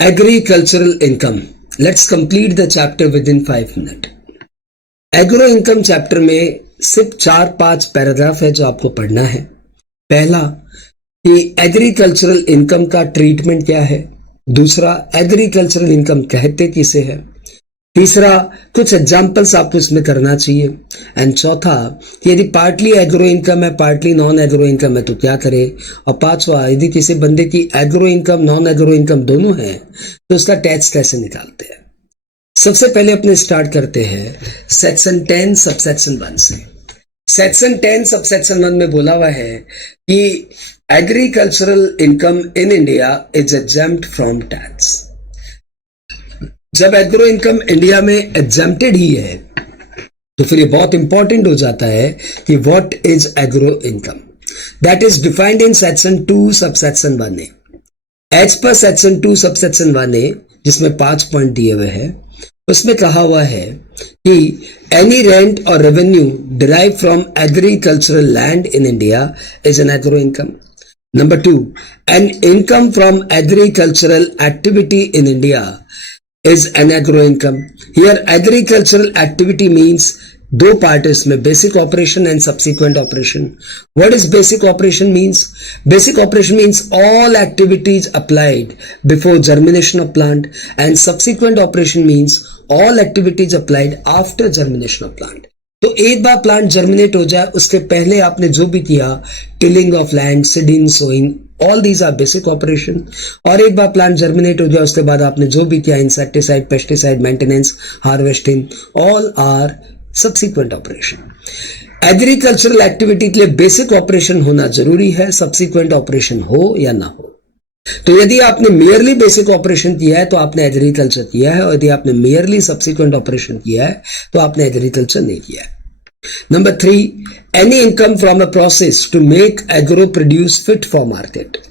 Agricultural income. Let's complete the chapter within 5 minutes. Agro income chapter में सिर्फ 4-5 paragraph है जो आपको पढ़ना है। पहला कि एग्रीकल्चरल इनकम का ट्रीटमेंट क्या है, दूसरा एग्रीकल्चरल इनकम कहते किसे है, तीसरा कुछ एग्जाम्पल्स आपको इसमें करना चाहिए, एंड चौथा कि यदि पार्टली एग्रो इनकम है पार्टली नॉन एग्रो इनकम है तो क्या करे, और पांचवा यदि किसी बंदे की agro income non agro income दोनों है तो उसका टैक्स कैसे निकालते हैं। सबसे पहले अपने स्टार्ट करते हैं सेक्शन 10 सबसेक्शन 1 से। सेक्शन 10 सबसेक्शन 1 में बोला हुआ है कि agricultural income in India is exempt from tax. जब एग्रो इनकम इंडिया में एग्जेम्प्टेड ही है तो फिर ये बहुत इंपॉर्टेंट हो जाता है कि what is agro income. That is defined in section 2 subsection 1 A. As per section 2 subsection 1 A जिसमें 5 पॉइंट दिए हुए हैं, उसमें कहा हुआ है कि एनी रेंट और revenue derive from agricultural land in India is an agro income. Number 2, an income from agricultural activity in India is an agro income. Here agricultural activity means दो पार्ट है इसमें, basic operation and subsequent operation. What is basic operation means? Basic operation means all activities applied before germination of plant, and subsequent operation means all activities applied after germination of plant. तो एक बार plant germinate हो जाए उसके पहले आपने जो भी किया, tilling of land, seeding, sowing, all these are basic operation. और एक बार प्लांट जर्मिनेट हो जाए उसके बाद आपने जो भी किया, insecticide, pesticide, maintenance, harvesting, all are subsequent operation. Agricultural activity के लिए बेसिक ऑपरेशन होना जरूरी है, सब्सिक्वेंट ऑपरेशन हो या ना हो। तो यदि आपने मेयरली बेसिक ऑपरेशन किया है तो आपने एग्रीकल्चर किया है, और यदि आपने मेयरली सब्सिक्वेंट ऑपरेशन किया है तो आपने एग्रीकल्चर नहीं किया है। Number 3, any income from a process to make agro produce fit for market.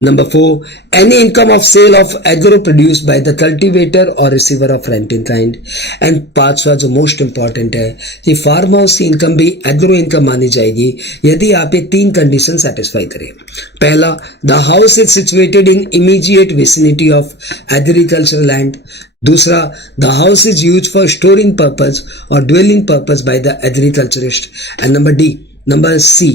Number 4, any income of sale of agro produce by the cultivator or receiver of rent in kind. And पांचवा जो most important है कि farm house की income भी agro income मानी जाएगी यदि आप ये 3 कंडीशन सेटिस्फाई करें। पहला, the house is situated in immediate vicinity of agriculture land. दूसरा, the house is use for storing purpose और dwelling purpose by the agriculturist. And number C,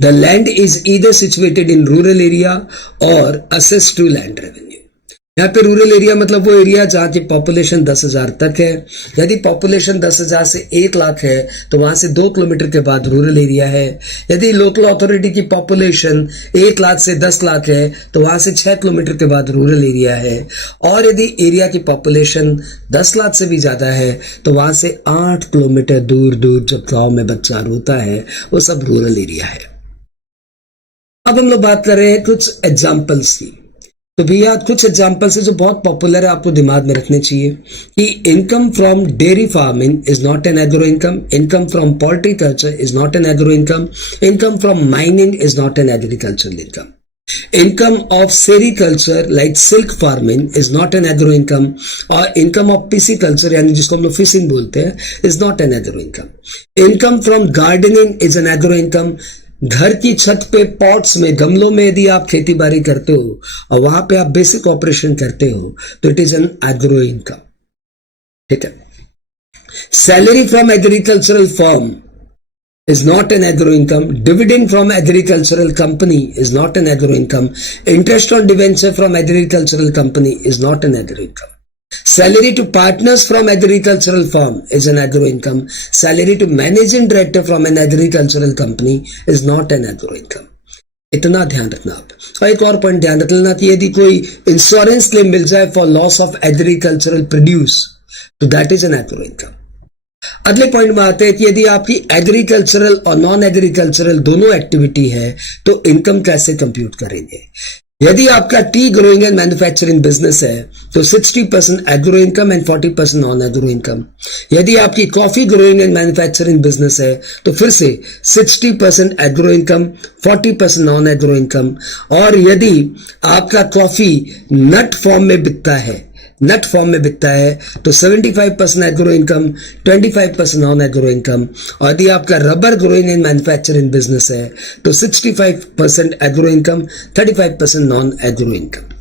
the land is either situated in rural area or assessed to land revenue. यहाँ पे rural area मतलब वो area जहाँ की population 10,000 तक है। यदि पॉपुलेशन 10,000 से 1 लाख है तो वहां से 2 किलोमीटर के बाद रूरल एरिया है। यदि लोकल अथॉरिटी की पॉपुलेशन 1 लाख से 10 लाख है तो वहां से 6 किलोमीटर के बाद रूरल एरिया है। और यदि एरिया की पॉपुलेशन 10 लाख से भी ज्यादा है तो वहां से 8 किलोमीटर दूर दूर जब गाँव में बच्चा रोता है वो सब रूरल एरिया है। अब हम लोग बात कर रहे हैं कुछ एग्जाम्पल्स की। तो भैया कुछ एग्जाम्पल्स है जो बहुत पॉपुलर है, आपको दिमाग में रखने चाहिए कि income from dairy farming is not an agro income, income from poultry culture is not an agro income, income from mining is not an agricultural income, income of sericulture like silk farming is not an agro income, और income of pisciculture यानी जिसको हम लोग fishing बोलते हैं is not an agro income. Income from gardening is an agro income. घर की छत पे पॉट्स में, गमलों में यदि आप खेती बाड़ी करते हो और वहां पे आप बेसिक ऑपरेशन करते हो तो it is an agro income. ठीक है। Salary from agricultural firm is not an agro income, dividend from agricultural company is not an agro income, interest on debenture from agricultural company is not an agro income, salary to partners from agricultural firm is an agro income, salary to managing director from an agricultural company is not an agro income. इतना ध्यान रखना आप। और एक और point ध्यान रख लेना कि यदि कोई इंश्योरेंस क्लेम मिल जाए for loss of agricultural produce तो that is an agro income. अगले पॉइंट में आते हैं कि यदि आपकी एग्रीकल्चरल और नॉन एग्रीकल्चरल दोनों एक्टिविटी है तो इनकम कैसे कंप्यूट करेंगे। यदि आपका T growing and manufacturing business है तो 60% agro income and 40% non agro income. यदि आपकी coffee growing and manufacturing business है तो फिर से 60% agro income, 40% non agro income. और यदि आपका कॉफी नट फॉर्म में बिकता है तो 75% agro income, 25% non agro income. और यदि आपका rubber growing and manufacturing business है तो 65% agro income, 35% non agro income.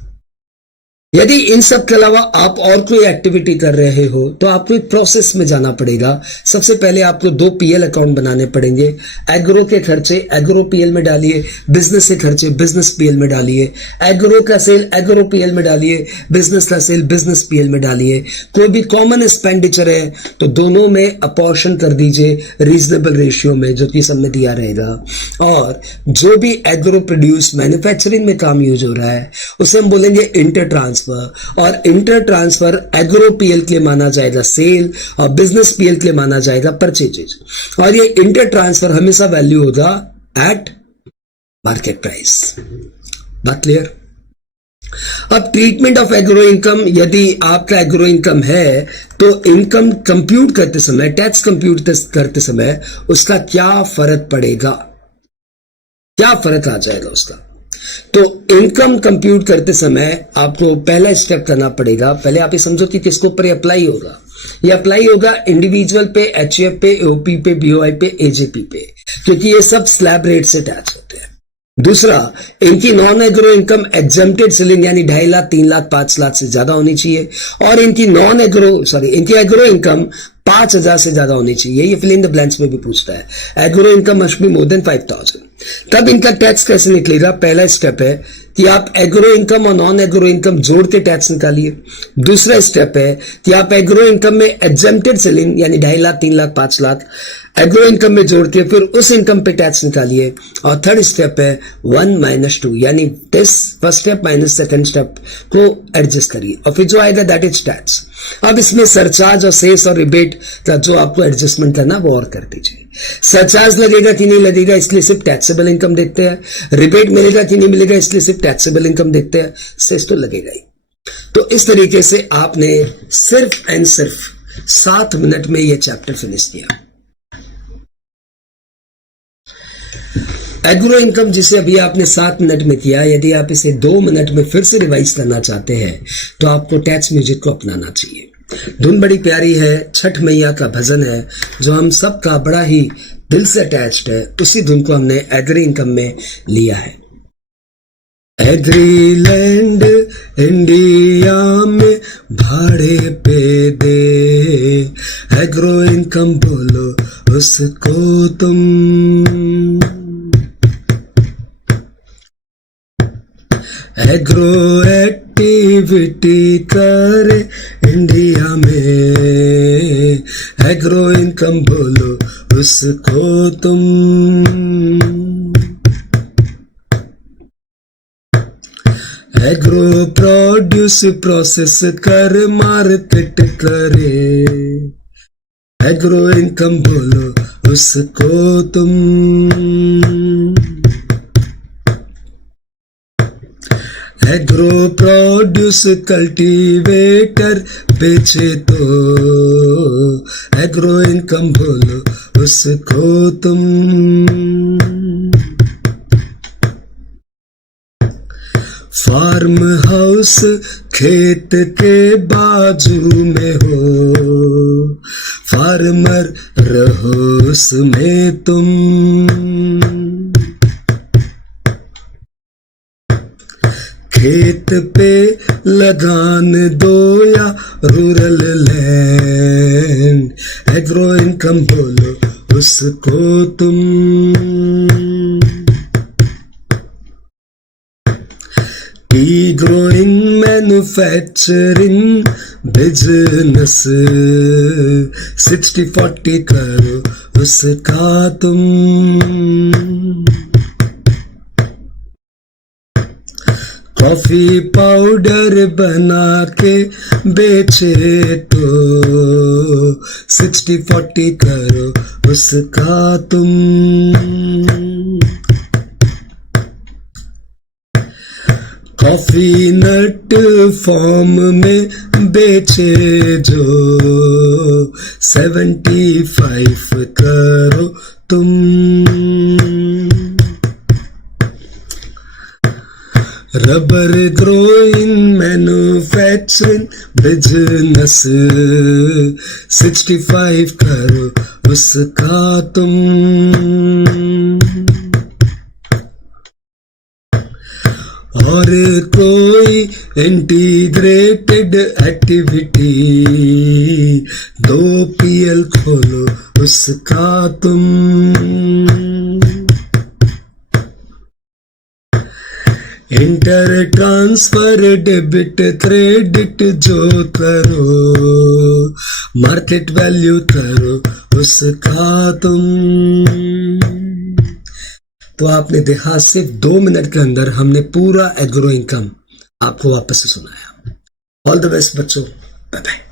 यदि इन सब के अलावा आप और कोई एक्टिविटी कर रहे हो तो आपको एक प्रोसेस में जाना पड़ेगा। सबसे पहले आपको 2 पीएल अकाउंट बनाने पड़ेंगे। एग्रो के खर्चे एग्रो पीएल में डालिए, बिजनेस के खर्चे बिजनेस पीएल में डालिए, एग्रो का सेल एग्रो पीएल में डालिए, बिजनेस का सेल बिजनेस पीएल में डालिए। कोई भी कॉमन एक्सपेंडिचर है तो दोनों में अपॉर्शन कर दीजिए रीजनेबल रेशियो में, जो कि सब में दिया रहेगा। और जो भी एग्रो प्रोड्यूस मैन्युफैक्चरिंग में काम यूज हो रहा है उसे हम बोलेंगे इंटर ट्रांसफर, और इंटर ट्रांसफर एग्रो पीएल के लिए माना जाएगा सेल और बिजनेस पीएल के लिए माना जाएगा परचेजेज। और ये इंटर ट्रांसफर हमेशा वैल्यू होगा एट मार्केट प्राइस। बात क्लियर? अब ट्रीटमेंट ऑफ एग्रो इनकम, यदि आपका एग्रो इनकम है तो इनकम कंप्यूट करते समय, टैक्स कंप्यूट करते समय उसका क्या फर्क पड़ेगा, क्या फर्क आ जाएगा उसका। तो इनकम कंप्यूट करते समय आपको पहला स्टेप करना पड़ेगा। पहले आप ये समझो कि किसके ऊपर ये अप्लाई होगा। ये अप्लाई होगा इंडिविजुअल पे, एचएफ पे, ओपी पे, बीओआई पे, एजेपी पे, क्योंकि ये सब स्लैब रेट से टैक्स होते हैं। दूसरा, इनकी non agro income exempted ceiling यानी 2.5 लाख, 3 लाख, 5 लाख से ज्यादा होनी चाहिए। और इनकी इनकी एग्रो इनकम 5,000 से ज्यादा होनी चाहिए। ये फिल इन द ब्लैंक्स में भी पूछता है। Agro income must be more than 5,000। तब इनका टैक्स कैसे निकलेगा? पहला स्टेप है कि आप एग्रो इनकम और नॉन एग्रो इनकम जोड़ के टैक्स निकालिए। दूसरा स्टेप है कि आप एग्रो इनकम में एग्जेम्प्टेड सेलिंग यानी 2.5 लाख, 3 लाख, 5 लाख एग्रो इनकम में जोड़ के फिर उस इनकम पे टैक्स निकालिए। और थर्ड स्टेप है 1 - 2 यानी this first step minus second step को एडजस्ट करिए और फिर जो आएगा दैट इज टैक्स। अब इसमें सरचार्ज और सेस और रिबेट का जो आपको एडजस्टमेंट करना वो और कर दीजिए। सरचार्ज लगेगा कि नहीं लगेगा इसलिए सिर्फ टैक्सेबल इनकम देखते हैं, रिबेट मिलेगा कि नहीं मिलेगा इसलिए सिर्फ टैक्सेबल इनकम देखते हैं, सेस तो लगेगा ही। तो इस तरीके से आपने सिर्फ एंड सिर्फ 7 मिनट में यह चैप्टर फिनिश किया। एग्रो इनकम जिसे अभी आपने 7 मिनट में किया, यदि आप इसे 2 मिनट में फिर से रिवाइज करना चाहते हैं तो आपको टैक्स म्यूजिक को अपनाना चाहिए। धुन बड़ी प्यारी है, छठ मैया का भजन है जो हम सब का बड़ा ही दिल से अटैच्ड है। उसी धुन को हमने एग्री इनकम में लिया है। एग्री लैंड इंडिया में भाड़े पे दे, एग्रो इनकम बोलो उसको तुम। एग्रो एक्टिविटी करे इंडिया में, एग्रो इनकम बोलो उसको तुम। एग्रो प्रोड्यूस प्रोसेस कर मार्केट करे, एग्रो इनकम बोलो उसको तुम। एग्रो प्रोड्यूस कल्टीवेटर बेचे तो, एग्रो इनकम बोलो उसको तुम। फार्म हाउस खेत के बाजू में हो, फार्मर रहो उसमें तुम। खेत पे लगान दो या रूरल लैंड, एग्रो इनकम बोलो उसको तुम। टी ग्रोइंग मैन्युफैक्चरिंग बिजनेस 60-40 करो उसका तुम। कॉफी पाउडर बना के बेचे तो 60-40 करो उसका तुम। कॉफी नट फॉर्म में बेचे जो 75 करो तुम। रबर ग्रोइंग मैन्युफैक्चरिंग बिजनेस 65 करो उसका तुम। और कोई इंटीग्रेटेड एक्टिविटी, 2PL खोलो उसका तुम, इंटर ट्रांसफर डेबिट क्रेडिट जो करो, मार्केट वैल्यू करो उसका तुम। तो आपने देखा सिर्फ 2 मिनट के अंदर हमने पूरा एग्रो इनकम आपको वापस से सुनाया। ऑल द बेस्ट बच्चों, बाय बाय।